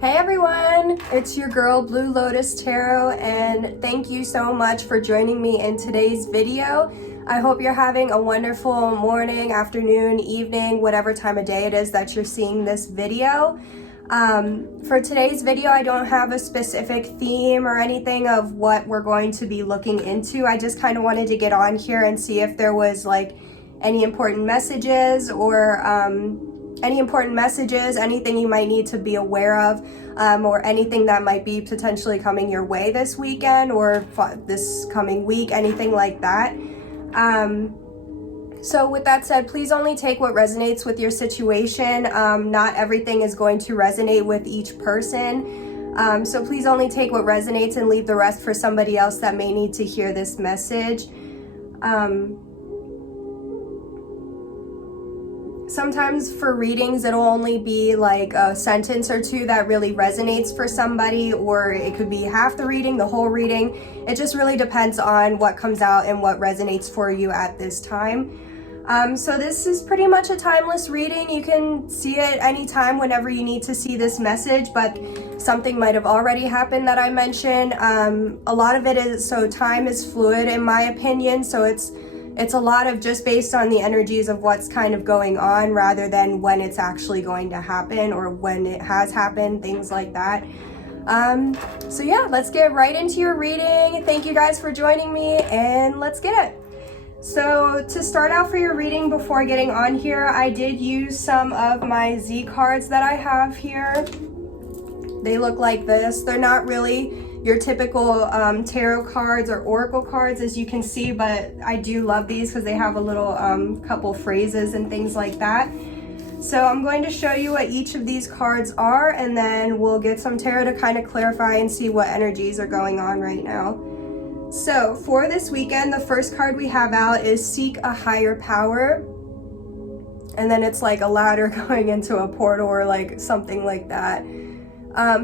Hey everyone, it's your girl Blue Lotus Tarot, and thank you so much for joining me in today's video. I hope you're having a wonderful morning, afternoon, evening, whatever time of day it is that you're seeing this video. For today's video, I don't have a specific theme or anything of what we're going to be looking into. I just kind of wanted to get on here and see if there was like any important messages or anything you might need to be aware of, or anything that might be potentially coming your way this weekend or this coming week, anything like that. So with that said, please only take what resonates with your situation. Not everything is going to resonate with each person. So please only take what resonates and leave the rest for somebody else that may need to hear this message. Sometimes for readings, it'll only be like a sentence or two that really resonates for somebody, or it could be half the reading, the whole reading. It just really depends on what comes out and what resonates for you at this time. So this is pretty much a timeless reading. You can see it anytime whenever you need to see this message, but something might have already happened that I mentioned. A lot of it is, so time is fluid in my opinion, so it's a lot of just based on the energies of what's kind of going on rather than when it's actually going to happen or when it has happened, things like that. So yeah, let's get right into your reading. Thank you guys for joining me, and let's get it. So to start out for your reading, before getting on here, I did use some of my Z cards that I have here. They look like this. They're not really your typical tarot cards or oracle cards, as you can see, but I do love these because they have a little couple phrases and things like that. So I'm going to show you what each of these cards are, and then we'll get some tarot to kind of clarify and see what energies are going on right now. So for this weekend, the first card we have out is Seek a Higher Power, and then it's like a ladder going into a portal or like something like that.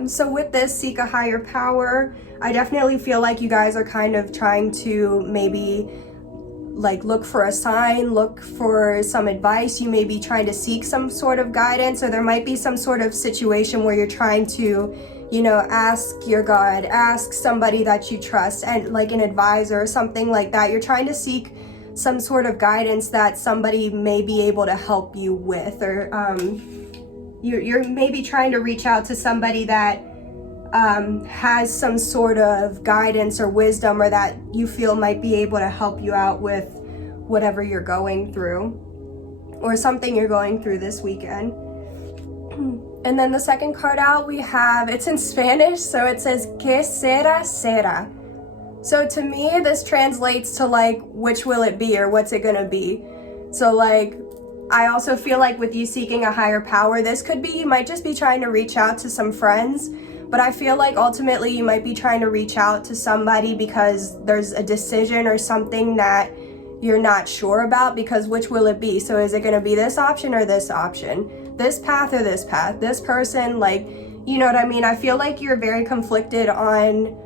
So with this Seek a Higher Power, I definitely feel like you guys are kind of trying to maybe like look for a sign, look for some advice. You may be trying to seek some sort of guidance, or there might be some sort of situation where you're trying to, you know, ask your God, ask somebody that you trust, and like an advisor or something like that. You're trying to seek some sort of guidance that somebody may be able to help you with, or you're maybe trying to reach out to somebody that has some sort of guidance or wisdom, or that you feel might be able to help you out with whatever you're going through or something you're going through this weekend. And then the second card out we have, it's in Spanish, so it says Que será será. So to me, this translates to like, which will it be, or what's it gonna be? So like, I also feel like with you seeking a higher power, this could be, you might just be trying to reach out to some friends, but I feel like ultimately you might be trying to reach out to somebody because there's a decision or something that you're not sure about, because which will it be? So is it going to be this option or this option? This path or this path? This person? Like, you know what I mean? I feel like you're very conflicted on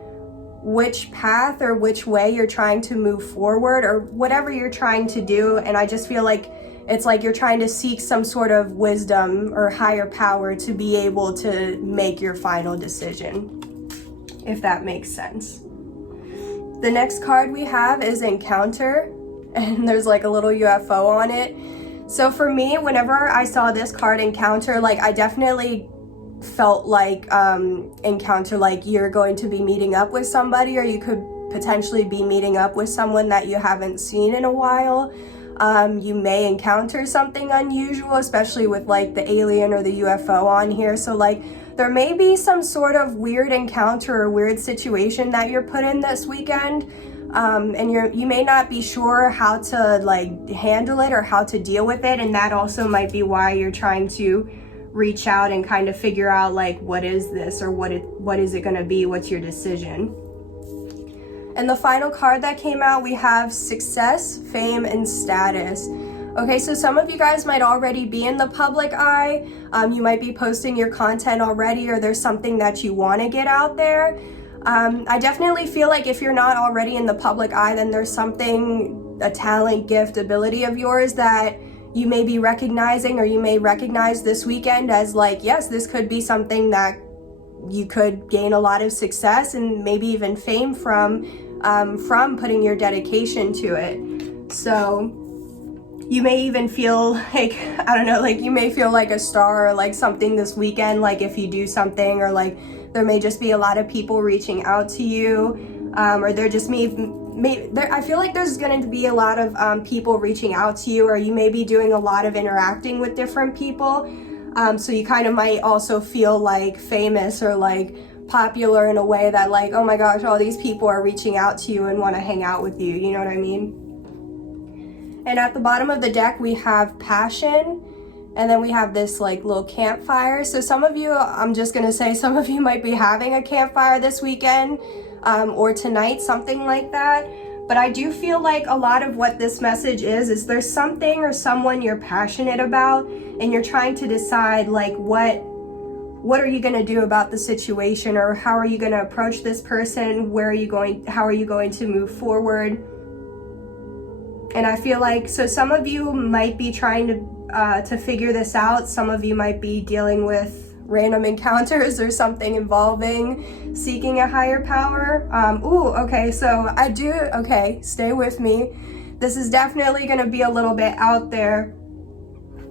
which path or which way you're trying to move forward, or whatever you're trying to do. And I just feel like it's like you're trying to seek some sort of wisdom or higher power to be able to make your final decision, if that makes sense. The next card we have is Encounter, and there's like a little UFO on it. So for me, whenever I saw this card, Encounter, like I definitely felt like encounter, like you're going to be meeting up with somebody, or you could potentially be meeting up with someone that you haven't seen in a while. You may encounter something unusual, especially with like the alien or the UFO on here. So like there may be some sort of weird encounter or weird situation that you're put in this weekend. And you may not be sure how to like handle it or how to deal with it. And that also might be why you're trying to reach out and kind of figure out like, what is this, or what is it going to be? What's your decision? And the final card that came out, we have Success, Fame, and Status. Okay, so some of you guys might already be in the public eye. You might be posting your content already, or there's something that you want to get out there. I definitely feel like if you're not already in the public eye, then there's something, a talent, gift, ability of yours that you may be recognizing, or you may recognize this weekend as like, yes, this could be something that you could gain a lot of success and maybe even fame from putting your dedication to it. So you may even feel like, I don't know, like you may feel like a star or like something this weekend, like if you do something, or like there may just be a lot of people reaching out to you, or there just I feel like there's going to be a lot of people reaching out to you, or you may be doing a lot of interacting with different people. So you kind of might also feel like famous or like popular in a way that like, oh my gosh, all these people are reaching out to you and want to hang out with you. You know what I mean? And at the bottom of the deck, we have passion. And then we have this like little campfire. So some of you, I'm just going to say, some of you might be having a campfire this weekend or tonight, something like that. But I do feel like a lot of what this message is there's something or someone you're passionate about, and you're trying to decide like what are you going to do about the situation, or how are you going to approach this person? How are you going to move forward? And I feel like, so some of you might be trying to figure this out. Some of you might be dealing with random encounters or something involving seeking a higher power. Okay, so stay with me. This is definitely going to be a little bit out there,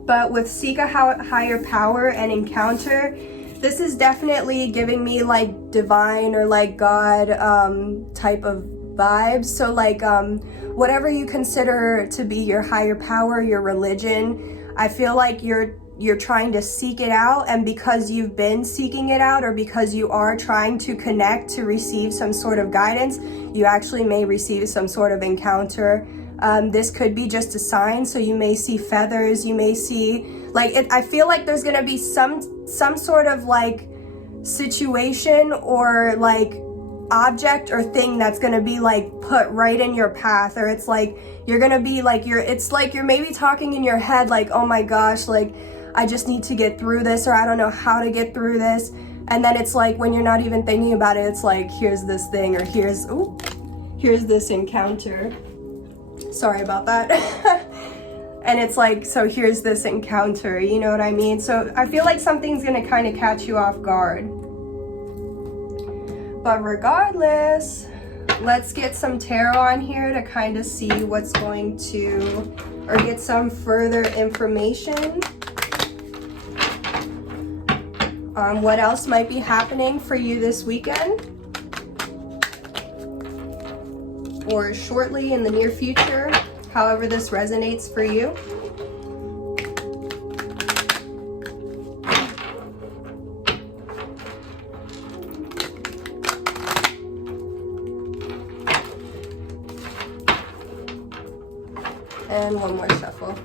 but with seek a higher power and encounter, this is definitely giving me like divine or like God type of vibes. So like whatever you consider to be your higher power, your religion, I feel like you're trying to seek it out, and because you've been seeking it out, or because you are trying to connect to receive some sort of guidance, you actually may receive some sort of encounter. This could be just a sign, so you may see feathers, you may see like I feel like there's gonna be some sort of like situation or like object or thing that's gonna be like put right in your path, or it's like you're gonna be like it's like you're maybe talking in your head like, oh my gosh, like I just need to get through this, or I don't know how to get through this. And then it's like when you're not even thinking about it, it's like here's this thing, or here's this encounter. Sorry about that. And it's like, so here's this encounter, you know what I mean? So I feel like something's gonna kind of catch you off guard. But regardless, let's get some tarot on here to kind of see what's going to, or get some further information on what else might be happening for you this weekend or shortly in the near future, however this resonates for you. And one more shuffle.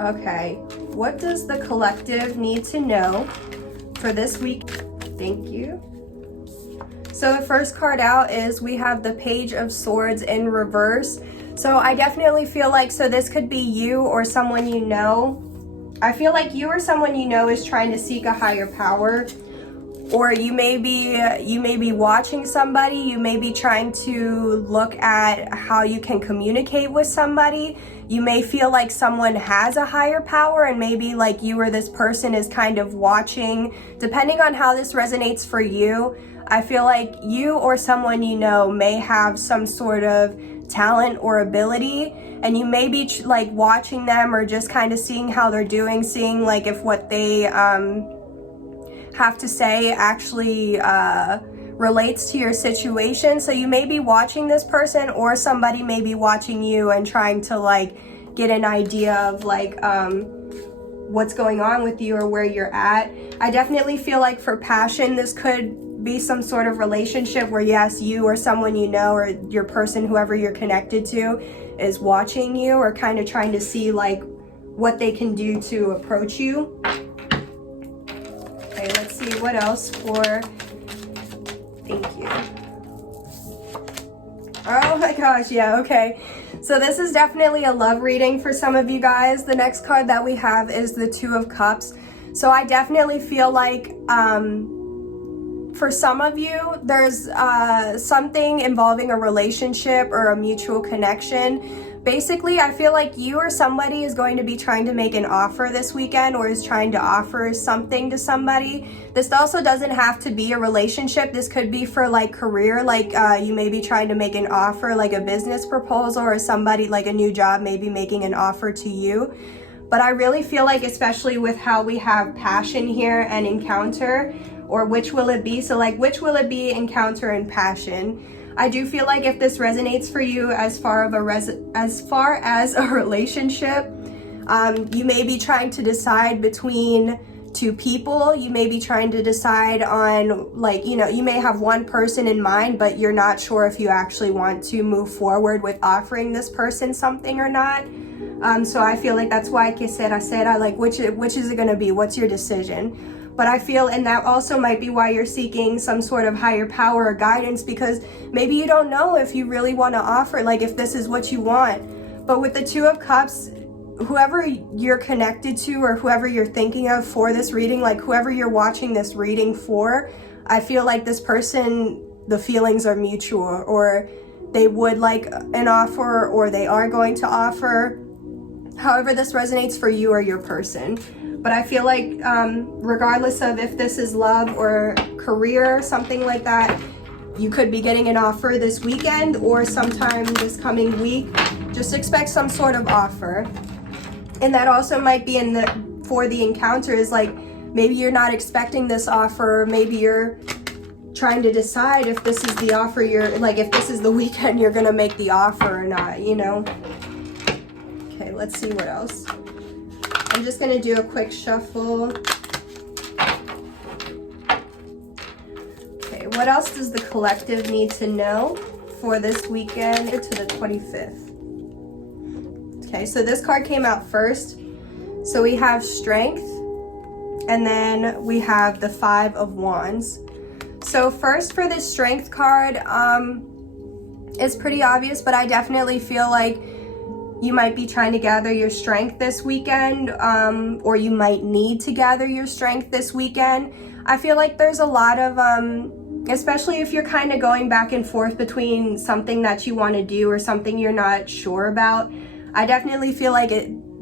Okay, what does the collective need to know for this week? Thank you. So the first card out is we have the Page of Swords in reverse. So I definitely feel like, so this could be you or someone you know. I feel like you or someone you know is trying to seek a higher power, or you may be watching somebody, you may be trying to look at how you can communicate with somebody. You may feel like someone has a higher power, and maybe like you or this person is kind of watching. Depending on how this resonates for you, I feel like you or someone you know may have some sort of talent or ability, and you may be like watching them or just kind of seeing how they're doing, seeing like if what they have to say actually relates to your situation. So you may be watching this person, or somebody may be watching you and trying to like get an idea of like what's going on with you or where you're at. I definitely feel like for passion, this could be some sort of relationship where yes, you or someone you know, or your person, whoever you're connected to, is watching you or kind of trying to see like what they can do to approach you. Okay, let's see what else for, thank you. Oh my gosh, yeah, okay. So this is definitely a love reading for some of you guys. The next card that we have is the Two of Cups. So I definitely feel like for some of you, there's something involving a relationship or a mutual connection. Basically, I feel like you or somebody is going to be trying to make an offer this weekend, or is trying to offer something to somebody. This also doesn't have to be a relationship. This could be for like career, like you may be trying to make an offer, like a business proposal, or somebody like a new job may be making an offer to you. But I really feel like, especially with how we have passion here and encounter, or which will it be? So like, which will it be, encounter and passion? I do feel like if this resonates for you as far as a relationship, you may be trying to decide between two people. You may be trying to decide on, like, you know, you may have one person in mind, but you're not sure if you actually want to move forward with offering this person something or not. So I feel like that's why I like, which is it going to be? What's your decision? But I feel, and that also might be why you're seeking some sort of higher power or guidance, because maybe you don't know if you really want to offer, like if this is what you want. But with the Two of Cups, whoever you're connected to or whoever you're thinking of for this reading, like whoever you're watching this reading for, I feel like this person, the feelings are mutual, or they would like an offer, or they are going to offer. However this resonates for you or your person. But I feel like regardless of if this is love or career, something like that, you could be getting an offer this weekend or sometime this coming week. Just expect some sort of offer. And that also might be for the encounters, like maybe you're not expecting this offer, maybe you're trying to decide if this is the offer if this is the weekend you're gonna make the offer or not, you know? Okay, let's see what else. I'm just going to do a quick shuffle. Okay, what else does the collective need to know for this weekend to the 25th? Okay, so this card came out first. So we have Strength, and then we have the Five of Wands. So first for this Strength card, it's pretty obvious, but I definitely feel like you might be trying to gather your strength this weekend, or you might need to gather your strength this weekend. I feel like there's a lot of, especially if you're kind of going back and forth between something that you want to do or something you're not sure about. I definitely feel like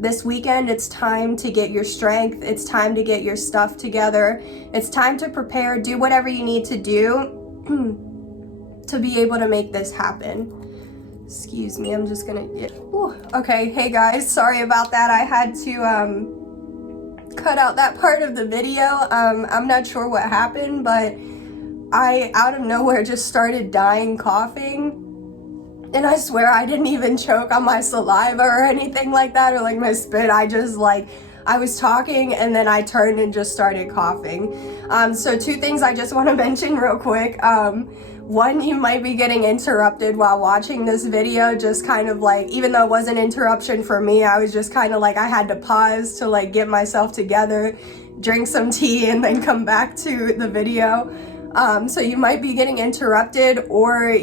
this weekend, it's time to get your strength. It's time to get your stuff together. It's time to prepare, do whatever you need to do to be able to make this happen. Excuse me, I'm just gonna get, okay, hey guys, sorry about that. I had to cut out that part of the video. I'm not sure what happened, but I, out of nowhere, just started dying coughing. And I swear I didn't even choke on my saliva or anything like that, or like my spit. I just I was talking and then I turned and just started coughing. So two things I just want to mention real quick. One, you might be getting interrupted while watching this video, just kind of like, even though it wasn't an interruption for me, I was just kind of like, I had to pause to like get myself together, drink some tea, and then come back to the video. So you might be getting interrupted, or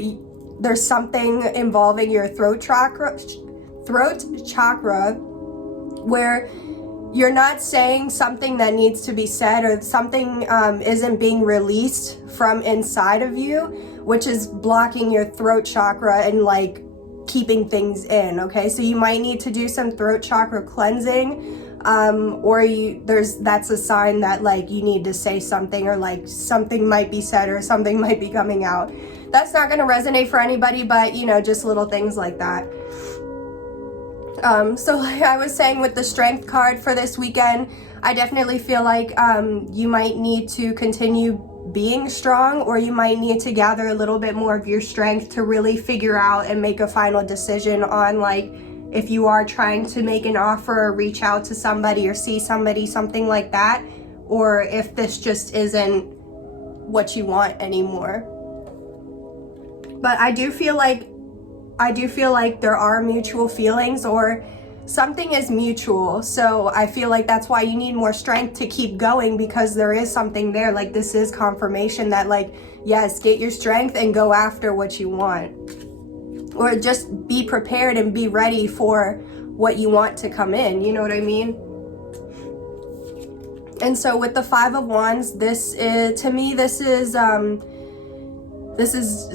there's something involving your throat chakra where you're not saying something that needs to be said, or something isn't being released from inside of you, which is blocking your throat chakra and like keeping things in. Okay, so you might need to do some throat chakra cleansing, or that's a sign that like you need to say something, or like something might be said, or something might be coming out. That's not going to resonate for anybody, but you know, just little things like that. So like I was saying, with the Strength card for this weekend, I definitely feel like you might need to continue being strong, or you might need to gather a little bit more of your strength to really figure out and make a final decision on like if you are trying to make an offer or reach out to somebody or see somebody, something like that, or if this just isn't what you want anymore. But I do feel like there are mutual feelings, or something is mutual. So I feel like that's why you need more strength to keep going, because there is something there. Like this is confirmation that like, yes, get your strength and go after what you want, or just be prepared and be ready for what you want to come in. You know what I mean? And so with the Five of Wands, this is, to me, this is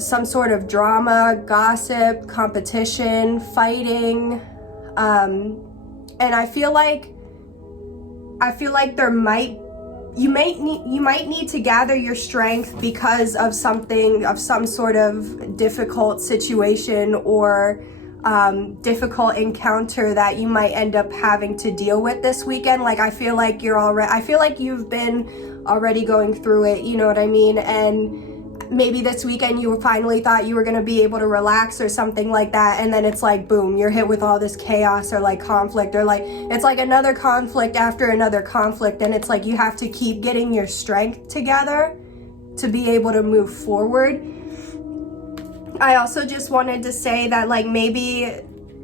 some sort of drama, gossip, competition, fighting, and I feel like you might need to gather your strength because of some sort of difficult situation or difficult encounter that you might end up having to deal with this weekend. Like, I feel like you've been already going through it, you know what I mean? And maybe this weekend you finally thought you were going to be able to relax or something like that, and then it's like, boom, you're hit with all this chaos or like conflict, or like it's like another conflict after another conflict, and it's like you have to keep getting your strength together to be able to move forward. I also just wanted to say that, like, maybe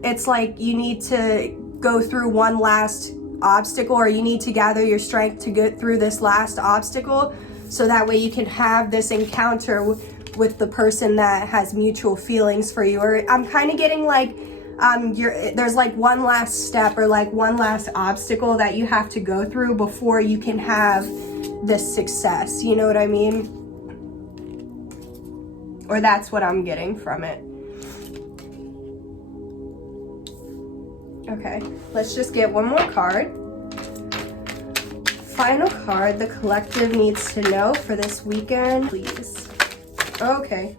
it's like you need to go through one last obstacle, or you need to gather your strength to get through this last obstacle, so that way you can have this encounter with the person that has mutual feelings for you. Or I'm kind of getting like there's like one last step or like one last obstacle that you have to go through before you can have this success, you know what I mean? Or that's what I'm getting from it. Okay, let's just get one more card. Final card the collective needs to know for this weekend, please. Okay,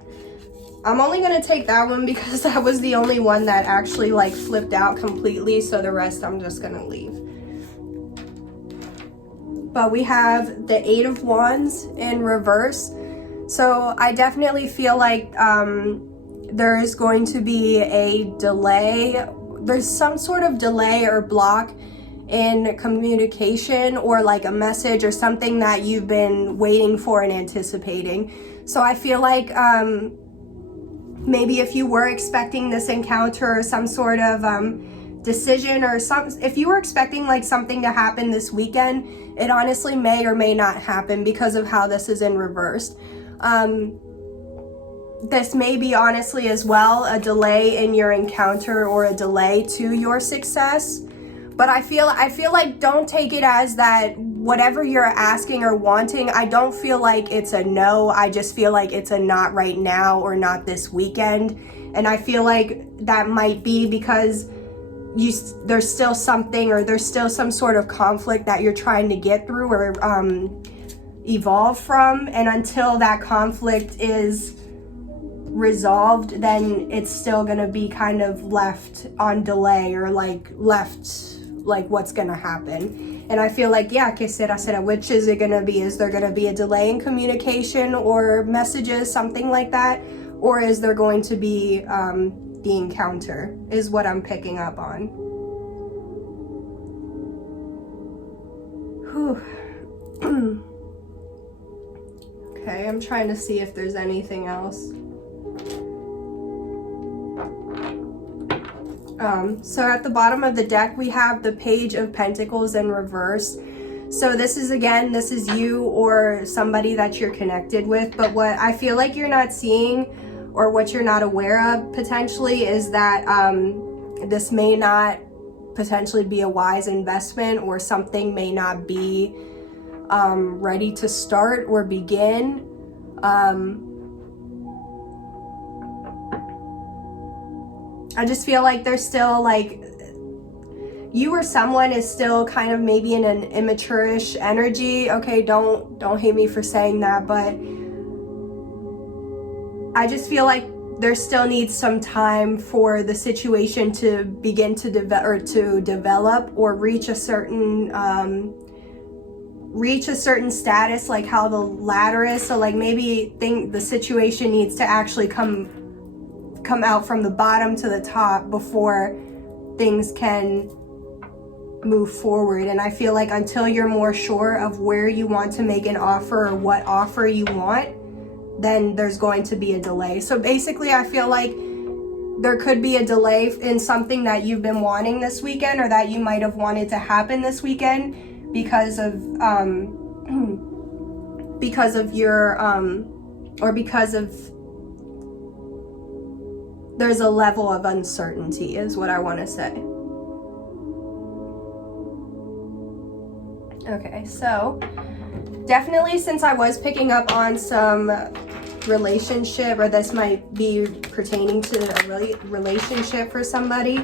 I'm only gonna take that one because that was the only one that actually like flipped out completely, so the rest I'm just gonna leave. But we have the Eight of Wands in reverse. So I definitely feel like there is going to be a delay. There's some sort of delay or block in communication, or like a message or something that you've been waiting for and anticipating. So I feel like maybe if you were expecting this encounter or some sort of decision, or if you were expecting like something to happen this weekend, it honestly may or may not happen because of how this is in reverse. This may be honestly as well a delay in your encounter or a delay to your success. But I feel like don't take it as that whatever you're asking or wanting, I don't feel like it's a no. I just feel like it's a not right now or not this weekend. And I feel like that might be because there's still something, or there's still some sort of conflict that you're trying to get through or evolve from. And until that conflict is resolved, then it's still gonna be kind of left on delay, or like left like what's gonna happen. And I feel like, yeah, que será, which is it gonna be? Is there gonna be a delay in communication or messages, something like that? Or is there going to be the encounter, is what I'm picking up on. Whew. Okay, I'm trying to see if there's anything else. So at the bottom of the deck, we have the Page of Pentacles in reverse. So this is you or somebody that you're connected with. But what I feel like you're not seeing, or what you're not aware of potentially, is that this may not potentially be a wise investment, or something may not be ready to start or begin. I just feel like there's still like you or someone is still kind of maybe in an immature-ish energy. Okay, don't hate me for saying that, but I just feel like there still needs some time for the situation to begin to develop or reach a certain status, like how the ladder is. So like maybe the situation needs to actually come out from the bottom to the top before things can move forward. And I feel like until you're more sure of where you want to make an offer or what offer you want, then there's going to be a delay. So basically, I feel like there could be a delay in something that you've been wanting this weekend, or that you might have wanted to happen this weekend because of there's a level of uncertainty, is what I want to say. Okay, so definitely, since I was picking up on some relationship, or this might be pertaining to a relationship for somebody,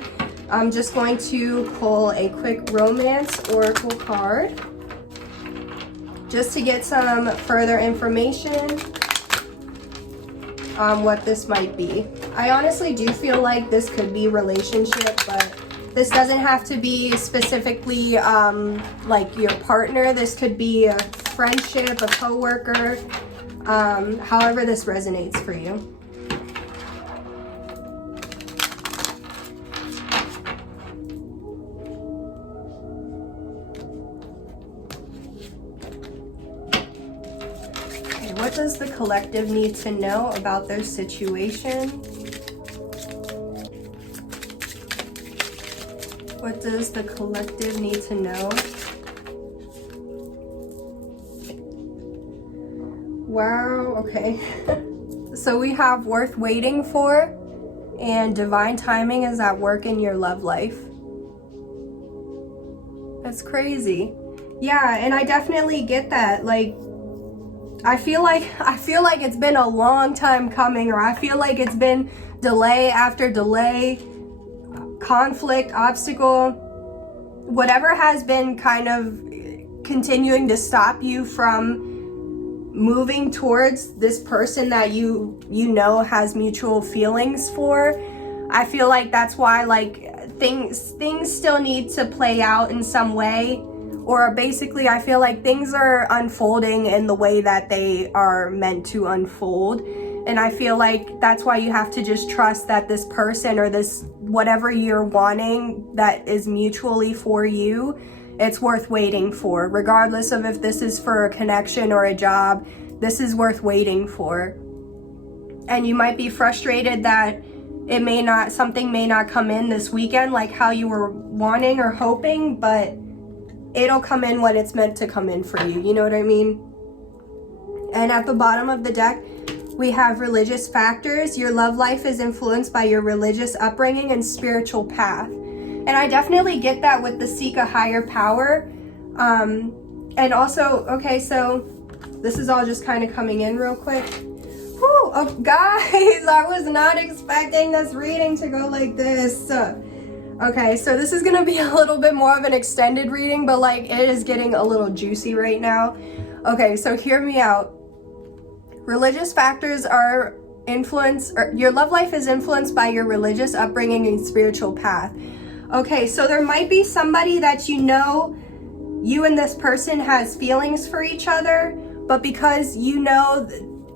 I'm just going to pull a quick romance oracle card just to get some further information on what this might be. I honestly do feel like this could be relationship, but this doesn't have to be specifically like your partner. This could be a friendship, a coworker, however this resonates for you. Okay, what does the collective need to know about their situation? What does the collective need to know? Wow, okay. So we have worth waiting for, and divine timing is at work in your love life. That's crazy. Yeah, and I definitely get that. Like, I feel like it's been a long time coming, or I feel like it's been delay after delay, conflict, obstacle, whatever has been kind of continuing to stop you from moving towards this person that you know has mutual feelings for. I feel like that's why, like, things still need to play out in some way, or basically I feel like things are unfolding in the way that they are meant to unfold. And I feel like that's why you have to just trust that this person, or this whatever you're wanting that is mutually for you, it's worth waiting for. Regardless of if this is for a connection or a job, this is worth waiting for. And you might be frustrated that something may not come in this weekend like how you were wanting or hoping, but it'll come in when it's meant to come in for you. You know what I mean? And at the bottom of the deck, we have religious factors. Your love life is influenced by your religious upbringing and spiritual path. And I definitely get that with the seek a higher power. And also, okay, so this is all just kind of coming in real quick. Whew, oh, guys, I was not expecting this reading to go like this. Okay, so this is gonna be a little bit more of an extended reading, but like it is getting a little juicy right now. Okay, so hear me out. Religious factors are your love life is influenced by your religious upbringing and spiritual path. Okay, so there might be somebody that you know, you and this person has feelings for each other, but because you know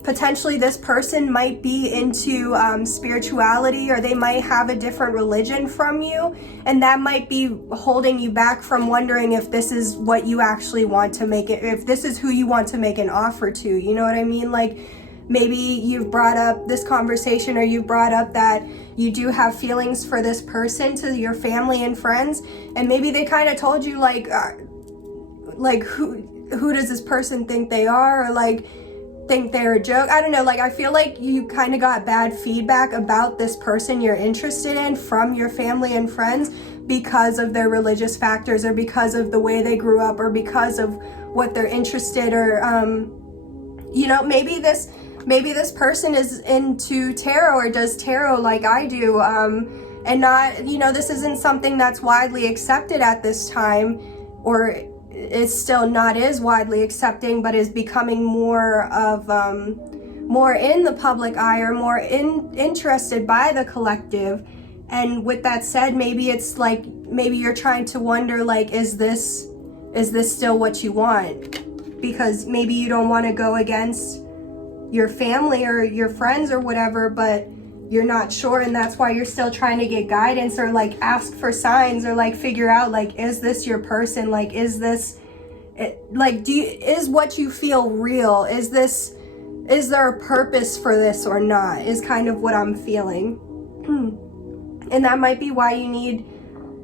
potentially this person might be into spirituality, or they might have a different religion from you, and that might be holding you back from wondering if this is what you actually want to make it, if this is who you want to make an offer to. You know what I mean? Like, maybe you've brought up this conversation, or you've brought up that you do have feelings for this person to your family and friends, and maybe they kind of told you like who does this person think they are, or like think they're a joke. I don't know, like I feel like you kind of got bad feedback about this person you're interested in from your family and friends because of their religious factors, or because of the way they grew up, or because of what they're interested, or you know, maybe this person is into tarot or does tarot like I do, and not, you know, this isn't something that's widely accepted at this time, or it's still not is widely accepting, but is becoming more in the public eye, or more interested by the collective. And with that said, maybe it's like, maybe you're trying to wonder, like, is this still what you want? Because maybe you don't want to go against your family or your friends or whatever, but you're not sure, and that's why you're still trying to get guidance, or like ask for signs, or like figure out, like, is this your person? Like, is this like, is what you feel real? Is there a purpose for this or not, is kind of what I'm feeling. And that might be why you need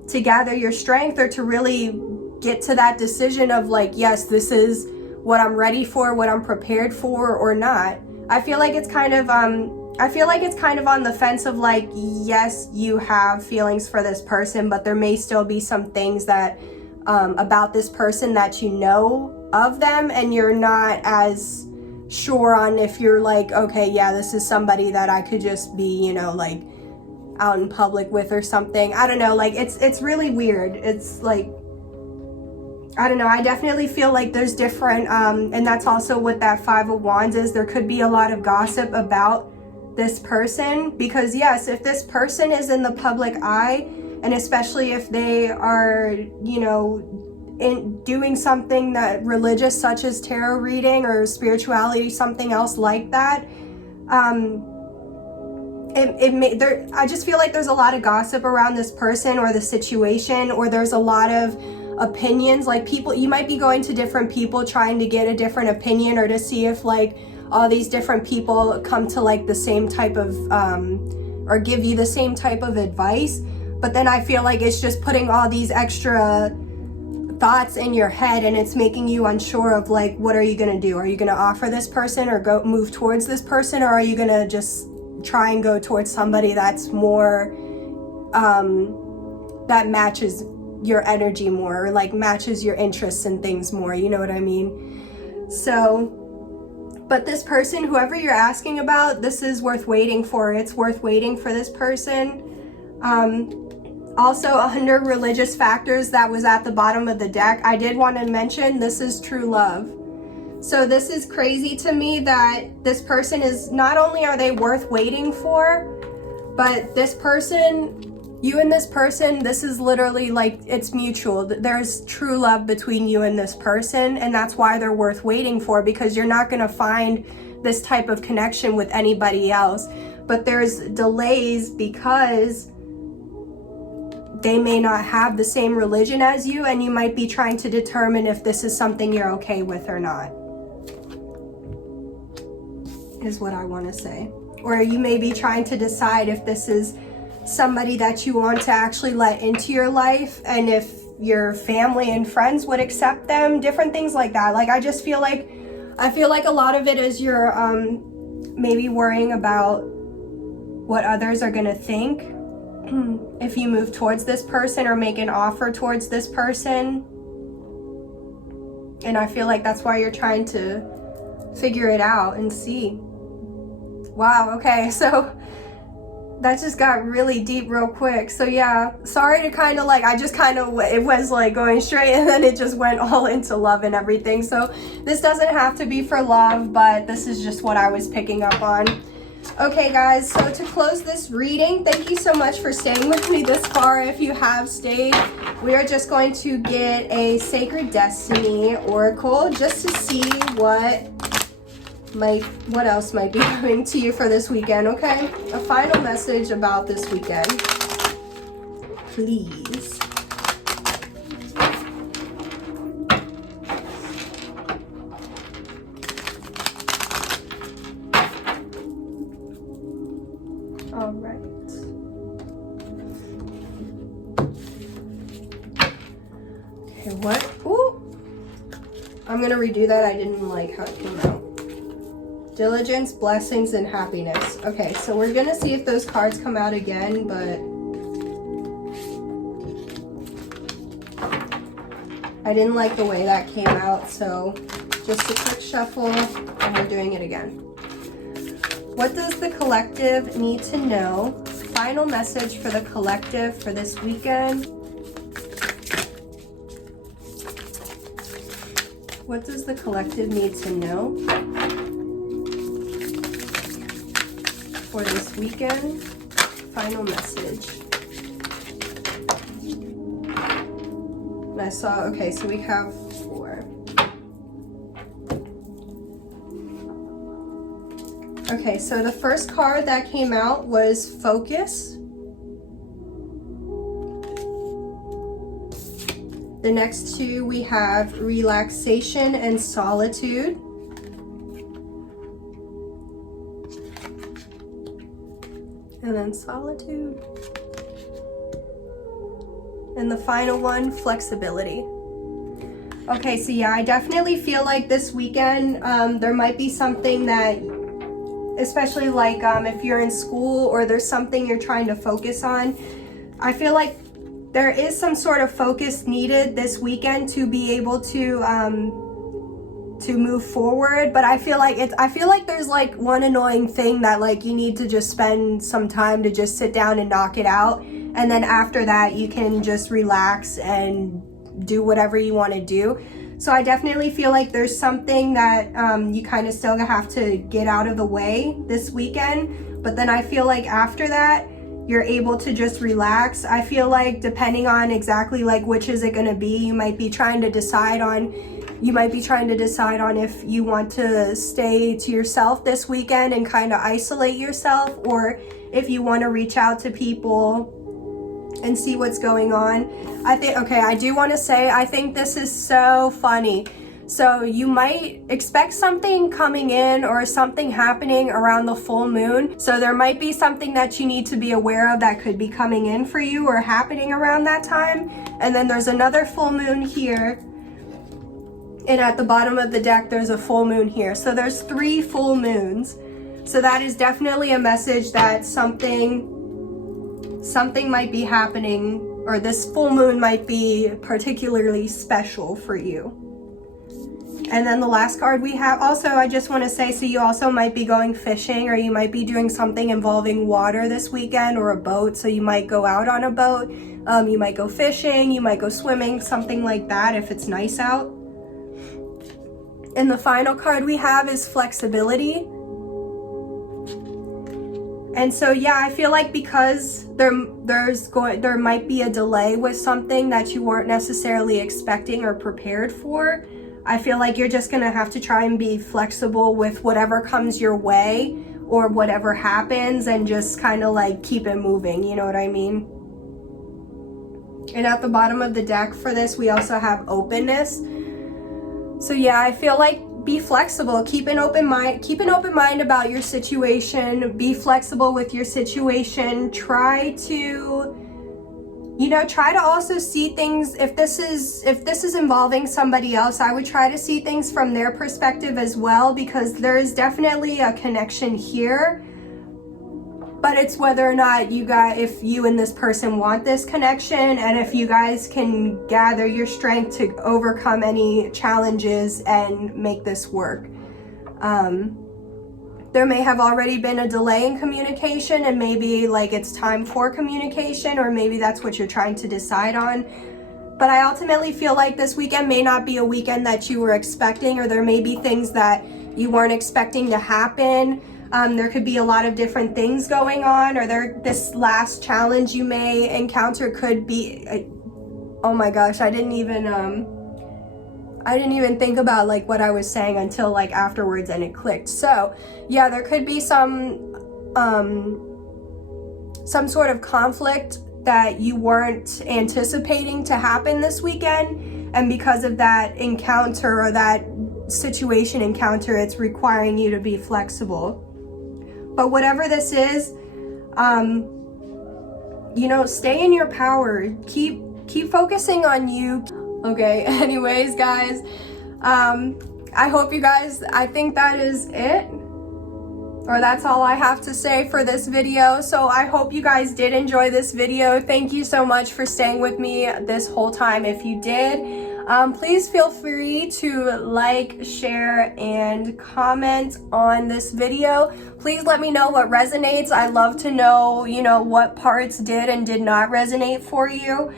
to gather your strength, or to really get to that decision of like, yes, this is what I'm ready for, what I'm prepared for, or not. I feel like it's kind of on the fence of like, yes, you have feelings for this person, but there may still be some things that about this person that you know of them, and you're not as sure on if you're like, okay, yeah, this is somebody that I could just be, you know, like out in public with or something. I don't know, like it's really weird. It's like, I don't know, I definitely feel like there's different, and that's also what that Five of Wands is. There could be a lot of gossip about this person, because yes, if this person is in the public eye, and especially if they are, you know, doing something that religious, such as tarot reading or spirituality, something else like that, I just feel like there's a lot of gossip around this person or the situation, or there's a lot of opinions. Like people, you might be going to different people trying to get a different opinion, or to see if like all these different people come to like the same type of or give you the same type of advice. But then I feel like it's just putting all these extra thoughts in your head, and it's making you unsure of like, what are you going to do? Are you going to offer this person or go move towards this person, or are you going to just try and go towards somebody that's more that matches your energy more, or like matches your interests and things more, you know what I mean? So, but this person, whoever you're asking about, this is worth waiting for. It's worth waiting for this person. Also, 100 religious factors, that was at the bottom of the deck. I did want to mention, this is true love. So this is crazy to me that this person is, not only are they worth waiting for, but this person, you and this person, this is literally like, it's mutual. There's true love between you and this person, and that's why they're worth waiting for, because you're not going to find this type of connection with anybody else. But there's delays because they may not have the same religion as you, and you might be trying to determine if this is something you're okay with or not, is what I want to say. Or you may be trying to decide if this is somebody that you want to actually let into your life, and if your family and friends would accept them, different things like that. Like, I feel like a lot of it is you're maybe worrying about what others are going to think if you move towards this person or make an offer towards this person. And I feel like that's why you're trying to figure it out and see. Wow, okay, so that just got really deep real quick. So yeah, sorry to kind of like, it was like going straight, and then it just went all into love and everything. So this doesn't have to be for love, but this is just what I was picking up on. Okay guys, so to close this reading, thank you so much for staying with me this far. If you have stayed, we are just going to get a Sacred Destiny Oracle just to see what else might be coming to you for this weekend, okay? A final message about this weekend, please. All right. Okay, what? Ooh, I'm gonna redo that. I didn't like how it came out. Diligence, blessings, and happiness. Okay, so we're gonna see if those cards come out again, but I didn't like the way that came out, so just a quick shuffle, and we're doing it again. What does the collective need to know? Final message for the collective for this weekend. What does the collective need to know for this weekend? Final message. And I saw, okay, so we have 4. Okay, so the first card that came out was Focus. The next 2 we have Relaxation and Solitude. And then Solitude. And the final one, Flexibility. Okay, so yeah, I definitely feel like this weekend there might be something that, especially like if you're in school or there's something you're trying to focus on, I feel like there is some sort of focus needed this weekend to be able to move forward. But I feel like there's like one annoying thing that like you need to just spend some time to just sit down and knock it out, and then after that you can just relax and do whatever you want to do. So I definitely feel like there's something that you kind of still have to get out of the way this weekend, but then I feel like after that you're able to just relax. I feel like depending on exactly like which is it going to be, you might be trying to decide on if you want to stay to yourself this weekend and kind of isolate yourself, or if you want to reach out to people and see what's going on. I do want to say, I think this is so funny. So you might expect something coming in or something happening around the full moon. So there might be something that you need to be aware of that could be coming in for you or happening around that time. And then there's another full moon here. And at the bottom of the deck, there's a full moon here. So there's 3 full moons. So that is definitely a message that something might be happening, or this full moon might be particularly special for you. And then the last card we have, also I just want to say, so you also might be going fishing, or you might be doing something involving water this weekend, or a boat. So you might go out on a boat, you might go fishing, you might go swimming, something like that if it's nice out. And the final card we have is flexibility. And so yeah, I feel like because there might be a delay with something that you weren't necessarily expecting or prepared for, I feel like you're just going to have to try and be flexible with whatever comes your way or whatever happens, and just kind of like keep it moving, you know what I mean? And at the bottom of the deck for this, we also have openness. So yeah, I feel like be flexible, keep an open mind about your situation, be flexible with your situation, try to also see things, if this is involving somebody else, I would try to see things from their perspective as well, because there is definitely a connection here. But it's whether or not if you and this person want this connection, and if you guys can gather your strength to overcome any challenges and make this work. There may have already been a delay in communication, and maybe like it's time for communication, or maybe that's what you're trying to decide on. But I ultimately feel like this weekend may not be a weekend that you were expecting, or there may be things that you weren't expecting to happen. There could be a lot of different things going on, or this last challenge you may encounter could be, oh my gosh, I didn't even think about like what I was saying until like afterwards, and it clicked. So yeah, there could be some sort of conflict that you weren't anticipating to happen this weekend, and because of that encounter or that situation encounter, it's requiring you to be flexible. But whatever this is, stay in your power. Keep focusing on you. Okay, anyways, guys, I hope you guys, I think that is it. Or that's all I have to say for this video. So I hope you guys did enjoy this video. Thank you so much for staying with me this whole time. If you did, please feel free to like, share, and comment on this video. Please let me know what resonates. I love to know, what parts did and did not resonate for you.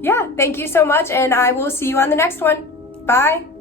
Yeah, thank you so much, and I will see you on the next one. Bye.